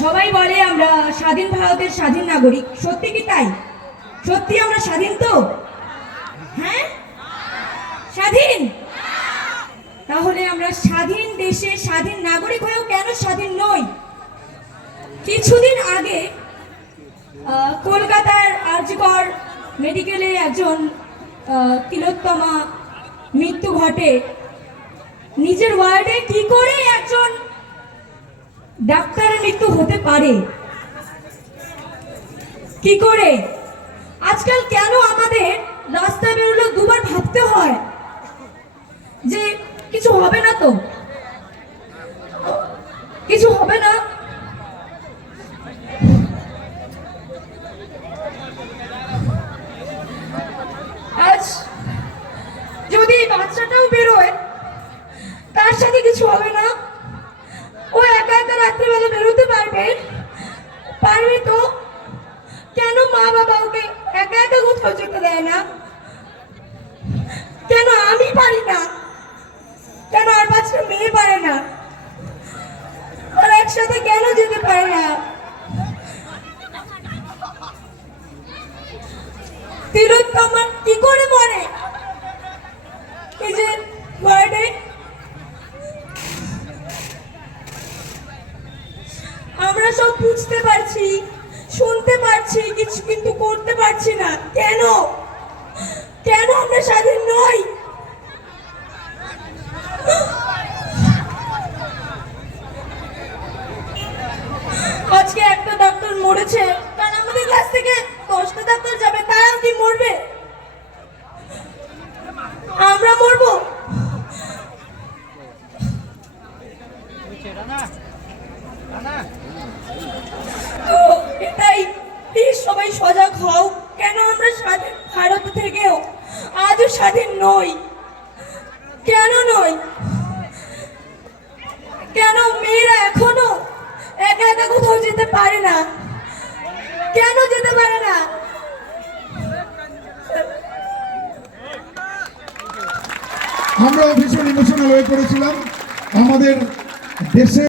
সবাই বলে আমরা স্বাধীন ভারতের স্বাধীন নাগরিক, সত্যি কি তাই? সত্যি আমরা স্বাধীন তো? হ্যাঁ, স্বাধীন। তাহলে আমরা স্বাধীন দেশে স্বাধীন নাগরিক হয়েও কেন স্বাধীন নই? কিছুদিন আগে কলকাতার আরজিকর মেডিকেলে একজন তিলোত্তমা মৃত্যু ঘটে। নিজের ওয়ার্ডে কি করে একজন ডাক্তারের মৃত্যু হতে পারে? কি করে? আজকাল কেন আমাদের রাস্তা বেরোলে দুবার ভাবতে হয় যে কিছু হবে না তো, কিছু হবে না? আজ যদি বাচ্চাটাও বেরোয় তার সাথে কিছু হবে না? ও একা একা রাত্রিবেলা বেরোতে পারবে? পারবে তো? কেন মা বাবা ওকে একা একা কোথাও যেতে দেয় না? কেন আমি পারি না? কেন আর বাচ্চা মেয়ে পারে না? ওরা একসাথে কেন যেতে পারে না? তিলোত্তমা কি করে মরে নিজের ওয়ার্ডে? আমরা সব বুঝতে পারছি, শুনতে পারছি, কিছু কিন্তু করতে পারছি না। কেন? কেন আমরা স্বাধীন নই? আজকে একটা ডাক্তার মরেছে, কারণ আমাদের কাছ থেকে 10টা ডাক্তার যাবে, তারাও কি মরবে? আমরা মরবো? তো এটাই, প্লিজ সবাই সজাগ হও। কেন আমরা স্বাধীন ভারত থেকেও আজও স্বাধীন নই? কেন নই? কেন মেয়েরা এখনো একা একা কোথাও যেতে পারে না? কেন যেতে পারে না? আমরা ভীষণ ইমোশনাল হয়ে পড়েছিলাম। আমাদের দেশে